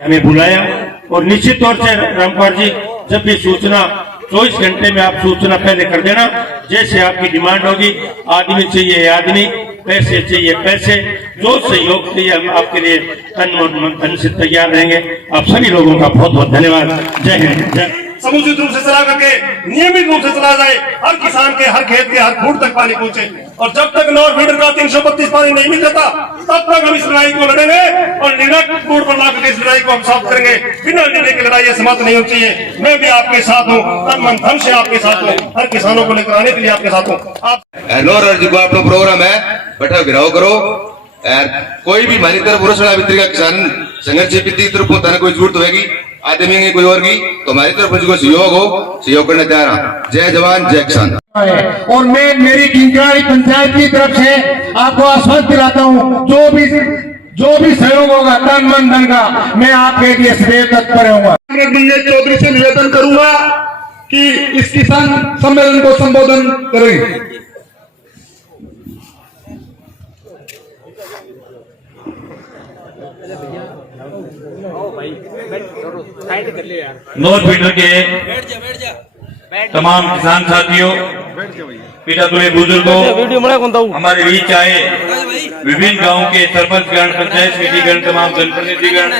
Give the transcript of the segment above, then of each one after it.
हमें बुलाया और निश्चित तौर से रामकुमार जी जब भी सूचना 24 घंटे में आप सूचना पहले कर देना, जैसे आपकी डिमांड होगी, आदमी चाहिए आदमी, पैसे चाहिए पैसे, जो सहयोग चाहिए हम आपके लिए तन मन धन से तैयार रहेंगे। आप सभी लोगों का बहुत बहुत धन्यवाद। जय हिंद। जय समुचित रूप से चला करके नियमित रूप से चला जाए, हर किसान के हर खेत के हर फुट तक पानी पहुंचे। और जब तक नॉर फीडर का 332 पानी नहीं मिल जाता तब तक हम इस लड़ाई को लड़ेंगे और निर्णायक मोड़ पर लाकर इस लड़ाई को हम समाप्त करेंगे। बिना निर्णय की लड़ाई समाप्त नहीं होनी चाहिए। मैं भी आपके साथ हूँ, तन मन धन से आपके साथ हूँ, हर किसानों को लेकर आने के लिए आपके साथ हूँ। आप नॉर जी को आप लोग प्रोग्राम है बैठा गिराव करो यार, कोई भी हमारी तरफ पुरुष का किसान संघर्ष की तरफ पहुंचाने कोई जरूरत होगी आदमी की कोई और की, तो हमारी तरफ मुझको सहयोग करने तैयार हूँ। जय जवान जय किसान। और मैं मेरी किंकराड़ी पंचायत की तरफ से आपको आश्वस्त दिलाता हूँ, जो भी सहयोग होगा तन मन धन का, मैं आपके लिए सदैव तत्पर रहूंगा। चौधरी से निवेदन करूंगा कि इस किसान सम्मेलन को संबोधन करें। नॉर फीडर के तमाम किसान साथियों, पिता तुले बुजुर्गों, हमारे बीच आए विभिन्न गांव के सरपंचगण, पंचायत समितिगण, तमाम जनप्रतिनिधिगण,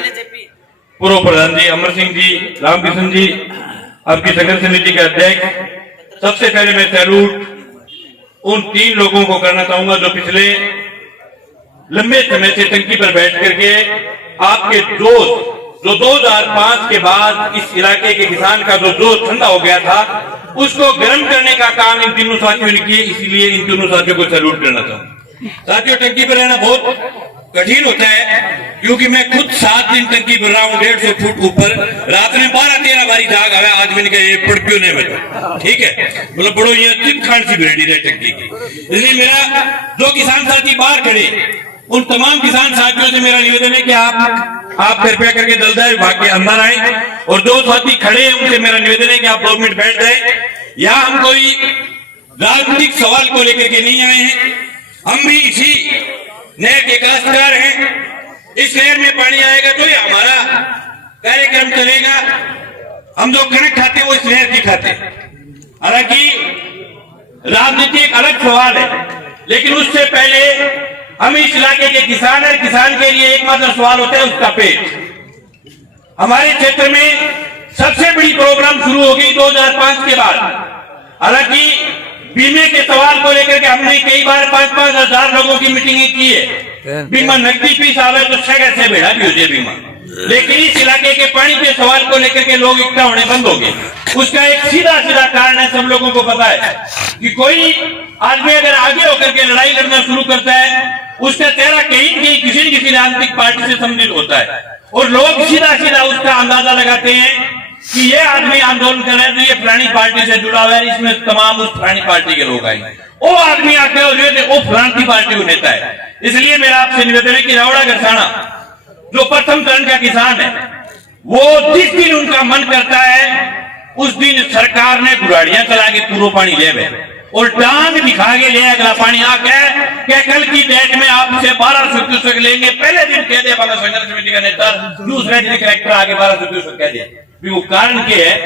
पूर्व प्रधान जी अमर सिंह जी, रामकिशन जी, आपकी संघर्ष समिति के अध्यक्ष, सबसे पहले मैं सैल्यूट उन 3 लोगों को करना चाहूंगा जो पिछले लंबे समय से टंकी पर बैठ करके आपके जोश, जो 2005 के बाद इस इलाके के किसान का जो जोश ठंडा हो गया था, उसको गर्म करने का काम इन तीनों साथियों ने किया। इसीलिए इन तीनों साथियों को सैल्यूट करना चाहूंगा। साथियों, टंकी पर रहना बहुत कठिन होता है, क्योंकि मैं खुद 7 दिन टंकी पर रहा हूँ, 150 फुट ऊपर। रात में 12-13 बारी जाग आया, आदमी ने कहा ये पड़ क्यों नहीं बजा, ठीक है, मतलब बड़ो ये चिप खान सी बेटी रहे टंकी की। इसलिए मेरा जो किसान साथी बाहर खड़े, उन तमाम किसान साथियों से मेरा निवेदन है कि आप कृपया करके जलदाय विभाग के अंदर आए, और जो साथी खड़े हैं उनसे मेरा निवेदन है कि आप 2 मिनट बैठ जाए। यहाँ हम कोई राजनीतिक सवाल को लेकर के नहीं आए हैं, हम भी इसी नहर के काश्तकार हैं। इस नहर में पानी आएगा तो ये हमारा कार्यक्रम चलेगा। हम जो कणक खाते हैं वो इस नहर की खाते हैं। हालांकि राजनीति एक अलग सवाल है, लेकिन उससे पहले हम इस इलाके के किसान हैं। किसान के लिए एकमात्र सवाल होता है उसका पेट। हमारे क्षेत्र में सबसे बड़ी प्रॉब्लम शुरू हो गई 2005 के बाद। हालांकि बीमे के सवाल को लेकर के हमने कई बार 5-5 हजार लोगों की मीटिंगें की है। बीमा नकदी फीस आवे तो शहर से बेड़ा भी हो जाए बीमा, लेकिन इस इलाके के पानी के सवाल को लेकर के लोग इकट्ठा होने बंद हो गए। उसका एक सीधा कारण है, सब लोगों को पता है कि कोई आदमी अगर आगे होकर के लड़ाई लड़ना शुरू करता है, उसका चेहरा कहीं कहीं किसी न किसी राजनीतिक पार्टी से संबंधित होता है, और लोग सीधा उसका अंदाजा लगाते हैं कि ये आदमी आंदोलन कर रहा है तो ये फलानी पार्टी से जुड़ा हुआ है, इसमें तमाम उस फलानी पार्टी के लोग आए। वो आदमी आके हो वो फलानी पार्टी को नेता है। इसलिए मेरा आपसे निवेदन है कि रावड़ा गरसाना जो प्रथम चरण का किसान है, वो जिस दिन उनका मन करता है उस दिन सरकार ने गुराड़ियां चला के पूरा पानी ले और टांग दिखा के ले अगला पानी आके कल की डेट में आपसे 1200 क्यूसेक लेंगे। पहले दिन कह दिया बाबा संघर्ष समिति का नेता, दूसरे दिन कलेक्टर आगे 1200 क्यूसेक कह दिया। वो कारण क्या है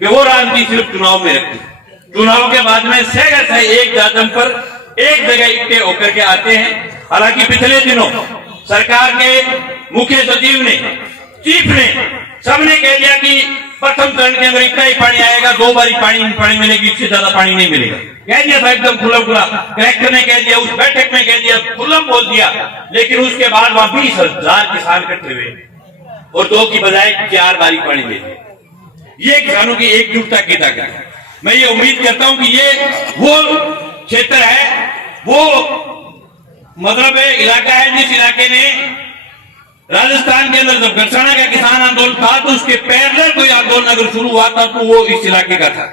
कि वो राजनीति सिर्फ चुनाव में रखती, चुनाव के बाद में शहर से एक जातम पर एक जगह इकट्ठे होकर के आते हैं। हालांकि पिछले दिनों सरकार के मुख्य सचिव ने, चीफ ने, सबने कह दिया कि प्रथम चरण के अंदर इतना ही पानी आएगा, 2 बारी पानी मिलेगी, इससे ज्यादा पानी नहीं मिलेगा। कह दिया था एकदम खुल्लम खुला, कलेक्टर ने कह दिया, उस बैठक में कह दिया, खुल्लम बोल दिया। लेकिन उसके बाद वहां 20,000 किसान इकट्ठे हुए और 2 की बजाय 4 बारी पानी मिले। ये किसानों की एकजुटता की ताकत है। मैं ये उम्मीद करता हूं कि ये वो क्षेत्र है, वो मतलब इलाका है जिस इलाके ने राजस्थान के अंदर जब गरसाना का किसान आंदोलन था तो उसके पैरेलल कोई आंदोलन अगर शुरू हुआ था तो वो इस इलाके का था।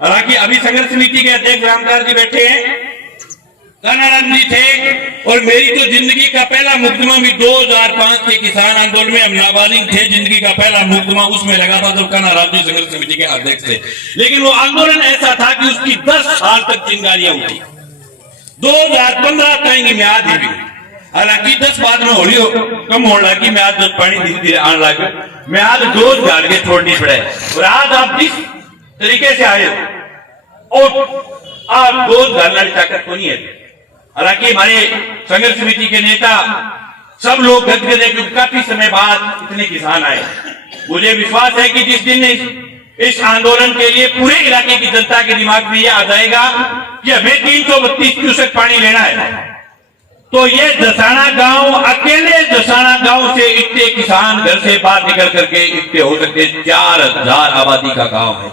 हालांकि अभी संघर्ष समिति के अध्यक्ष रामदास जी बैठे हैं, कानाराम जी थे, और मेरी तो जिंदगी का पहला मुकदमा भी 2005 के किसान आंदोलन में हम नाबालिग थे। जिंदगी का पहला मुकदमा उसमें लगा था जब कानाराम जी संघर्ष समिति के अध्यक्ष थे। लेकिन वो आंदोलन ऐसा था कि उसकी 10 साल तक चिंगारियां उठी। 2015 तक की म्याद ही भी हालांकि 10 बाद में होली कम होने लगी, मैं आज 10 पानी धीरे धीरे आने लगा, मैं आज डोज डाल के छोड़नी पड़े। और आज आप जिस तरीके से आए हो और आप डोज डालने की ताकत को नहीं है। हालांकि हमारे संघर्ष समिति के नेता सब लोग गदगद है क्योंकि काफी समय बाद इतने किसान आए। मुझे विश्वास है कि जिस दिन इस आंदोलन के लिए पूरे इलाके की जनता के दिमाग में यह आ जाएगा कि हमें 332 क्यूसेक पानी लेना है, तो ये जसाना गांव, अकेले जसाना गांव से इतने किसान घर से बाहर निकल करके इतने हो सकते 4000 आबादी का गांव है।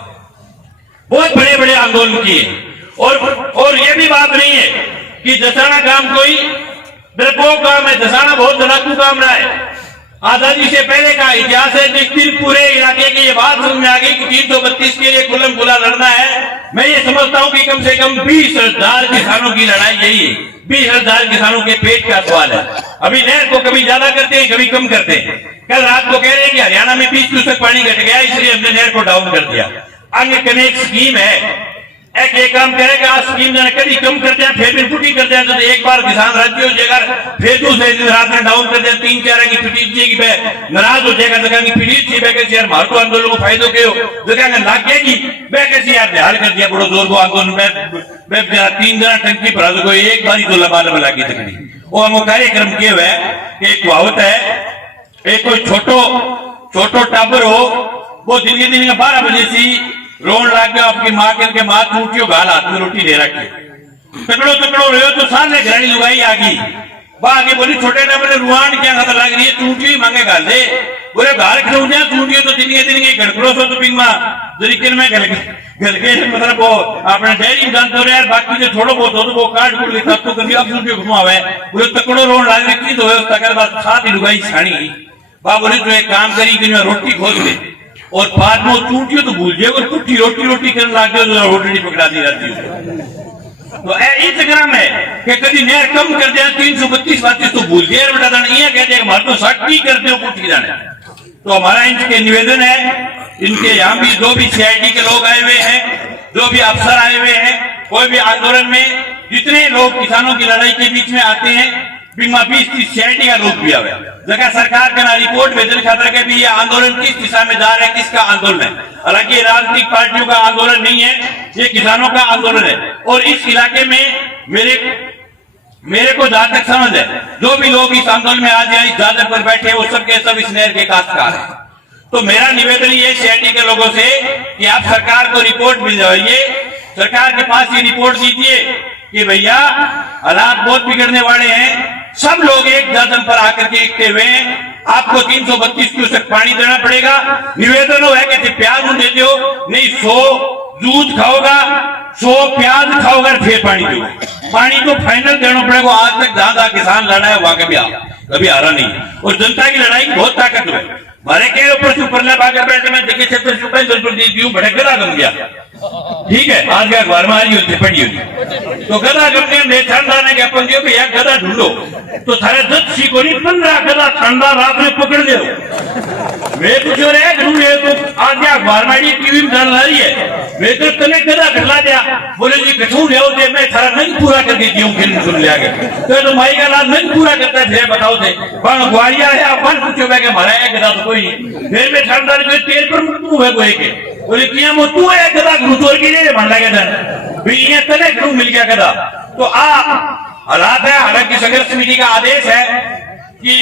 बहुत बड़े बड़े आंदोलन किए। और ये भी बात नहीं है कि जसाना गांव कोई डरपोक गांव है, जसाना बहुत लड़ाकू गांव रहा है। आजादी से पहले का इतिहास है। जिस दिन पूरे इलाके की ये बात समझ में आ गई कि 332 के लिए खुल्लम खुला लड़ना है, मैं ये समझता हूं कि कम से कम 20,000 किसानों की लड़ाई यही है। 20,000 किसानों के पेट का सवाल है। अभी नहर को कभी ज्यादा करते हैं, कभी कम करते हैं। कल रात को कह रहे हैं कि हरियाणा में 20 क्यूसेक पानी घट गया, इसलिए हमने नहर को डाउन कर दिया। अन्य कनेक्ट स्कीम है, एक काम करेगा, स्कीम कभी कम कर दिया, फिर भी पुटी कर दिया, तो एक बार किसान राज्य हो जाएगा, फिर दूसरे दिन रात में डाउन कर दिया, 3-4 की पिटी नाराज हो जाएगा, जगह की पिटी बैकेसी यार मार्को आंदोलन को फायदो के जगह लागेगी बैकेसी यार हाल कर दिया बड़ो जोर को आंदोलन में 3 जना टंकी भरा दो, एक बार ही तो लबा लबा लागी तकड़ी। वो हम कार्यक्रम किए हुए कि एक कहावत है, एक कोई छोटो टाबर हो, वो दिन के 12 बजे से रोन लाग गया, आपकी माँ के माँ टूटियो गाल हाथ में रोटी ले रखी, तकड़ो रहे हो तो सामने घरानी लुगाई आ गई। आगे बोली छोटे ना बोले रुआन क्या खतर लग रही है, टूटी मांगे गाल दे, बोले गाल खड़ो जाए टूटियो तो दिन के गड़कड़ो सो तो पिंग माँ जरिकन में गल के मतलब वो अपने डेयरी जानते हो यार, बाकी जो थोड़ा बहुत हो तो वो काट कूट लेता तो कभी अब टूटियो घुमावे, बोले तकड़ो रोन लाग रही तो तकर बाद साथ ही लुगाई छानी। बा बोले तो एक काम करी कि रोटी खोज ले और बाद में टूटियो तो भूल जाए और टूटी रोटी करने लग गए तो रोटी पकड़ा दी जाती है। तो इस चक्कर में कि कभी नहर कम कर दिया 332 बातें तो भूल गए बेटा ये कहते हैं हमारे तो 60 करते हो कुछ जाने। तो हमारा इनके निवेदन है, इनके यहाँ भी जो भी सीआईडी के लोग आए हुए हैं, जो भी अफसर आए हुए हैं, कोई भी आंदोलन में जितने लोग किसानों की लड़ाई के बीच में आते हैं, बीमा 20-30 सीआईडी का लोग भी आवे जगह सरकार का ना रिपोर्ट भेजने खातर के भी ये आंदोलन किस दिशा में जा रहा है, किसका आंदोलन है। हालांकि राजनीतिक पार्टियों का आंदोलन नहीं है, ये किसानों का आंदोलन है। और इस इलाके में मेरे को जहां तक समझ है, जो भी लोग इस आंदोलन में आज यहाँ इस दादर पर बैठे हैं वो सब के सब इस नहर के काश्तकार हैं। तो मेरा निवेदन ये सीआईडी के लोगों से कि आप सरकार को रिपोर्ट भिजवाइए, सरकार के पास ये रिपोर्ट दीजिए कि भैया हालात बहुत बिगड़ने वाले हैं, सब लोग एक दादम पर आकर के इकट्ठे हुए हैं, आपको 332 क्यूसेक पानी देना पड़ेगा। निवेदन है कि प्याज दे दो, नहीं 100 दूध खाओगा, 100 प्याज खाओगा फिर पानी दो। पानी तो फाइनल देना पड़ेगा। आज तक जहां किसान लड़ा है वहां कभी हारा नहीं। और जनता की लड़ाई बहुत ताकत है। मारे के ऊपर सुपरले बागर बैठे में देखिए 76 रुपए बड़े गदा गम गया, ठीक है। आज का अखबार में आई होती पड़ी होती तो गदा गम के ठंडा ने ज्ञापन दिया भैया गदा ढूंढो, तो थारे 10 सीखो नहीं 15 गदा ठंडा रात में पकड़ दे। मैं कुछ हो रहा है ढूंढे तो आज क्या अखबार में टीवी में डाल रही है, मैं तो तने गदा खिला दिया, बोले जी कठू ले होते मैं थारा नहीं पूरा करके जीऊं फिल्म सुन लिया गया तो माई का लाभ नहीं पूरा करता थे बताओ थे ग्वालिया है अपन पूछो मैं हमारा है गदा तो कोई नहीं। फिर मैं ठंडा तेल पर मुंह है कोई के बोले किया वो तू है गदा घुटोर के लिए मान लगे भी ये तने घरू मिल गया गदा। तो हालात है। हालांकि संघर्ष समिति का आदेश है कि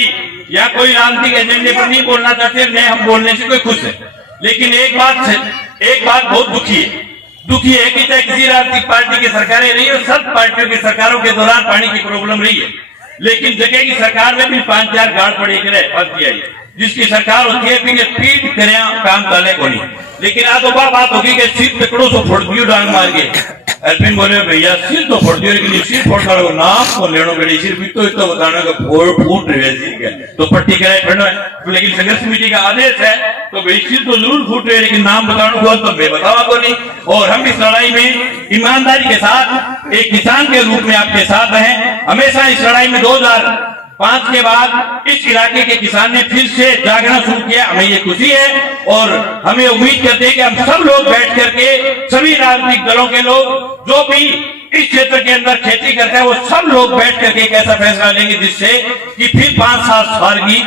या कोई राजनीतिक एजेंडे पर नहीं बोलना चाहते, नहीं हम बोलने से कोई खुश है। लेकिन एक बात बहुत दुखी है कि चाहे किसी राजनीतिक पार्टी की सरकारें रही और सब पार्टियों की सरकारों के दौरान पानी की प्रॉब्लम रही है, लेकिन जगह की सरकार में भी 5-4 गाड़ पड़ी करे जिसकी सरकार होती है फिर पीट करे काम करने को नहीं। लेकिन आज तो बात होगी कि सिर टकड़ों से फोड़ दियो डांग मार के एल्पिन बोले भैया सिर तो फोड़ दियो, लेकिन सिर फोड़ कर नाम को लेनो गड़ी सिर भी तो इतना बताने का फूट रहे है तो पट्टी करे फड़ना। लेकिन संघर्ष समिति का आदेश है तो भाई सिर तो जरूर फूट रहे, लेकिन नाम बताने को तो मैं बतावा को नहीं। और हम इस लड़ाई में ईमानदारी के साथ एक किसान के रूप में आपके साथ हैं। हमेशा इस लड़ाई में 5 के बाद इस इलाके के किसान ने फिर से जागना शुरू किया। हमें ये खुशी है और हमें उम्मीद करते हैं कि हम सब लोग बैठ करके, सभी राजनीतिक दलों के लोग जो भी इस क्षेत्र के अंदर खेती करते हैं, वो सब लोग बैठ करके एक ऐसा फैसला लेंगे जिससे कि फिर 5-7 साल की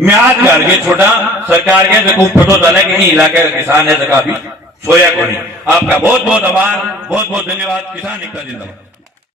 म्याद करके छोटा सरकार के जो पतो डाले कि इलाके का किसान है जगह भी सोया को नहीं। आपका बहुत बहुत आभार, बहुत बहुत धन्यवाद। किसान एकता जिंदाबाद।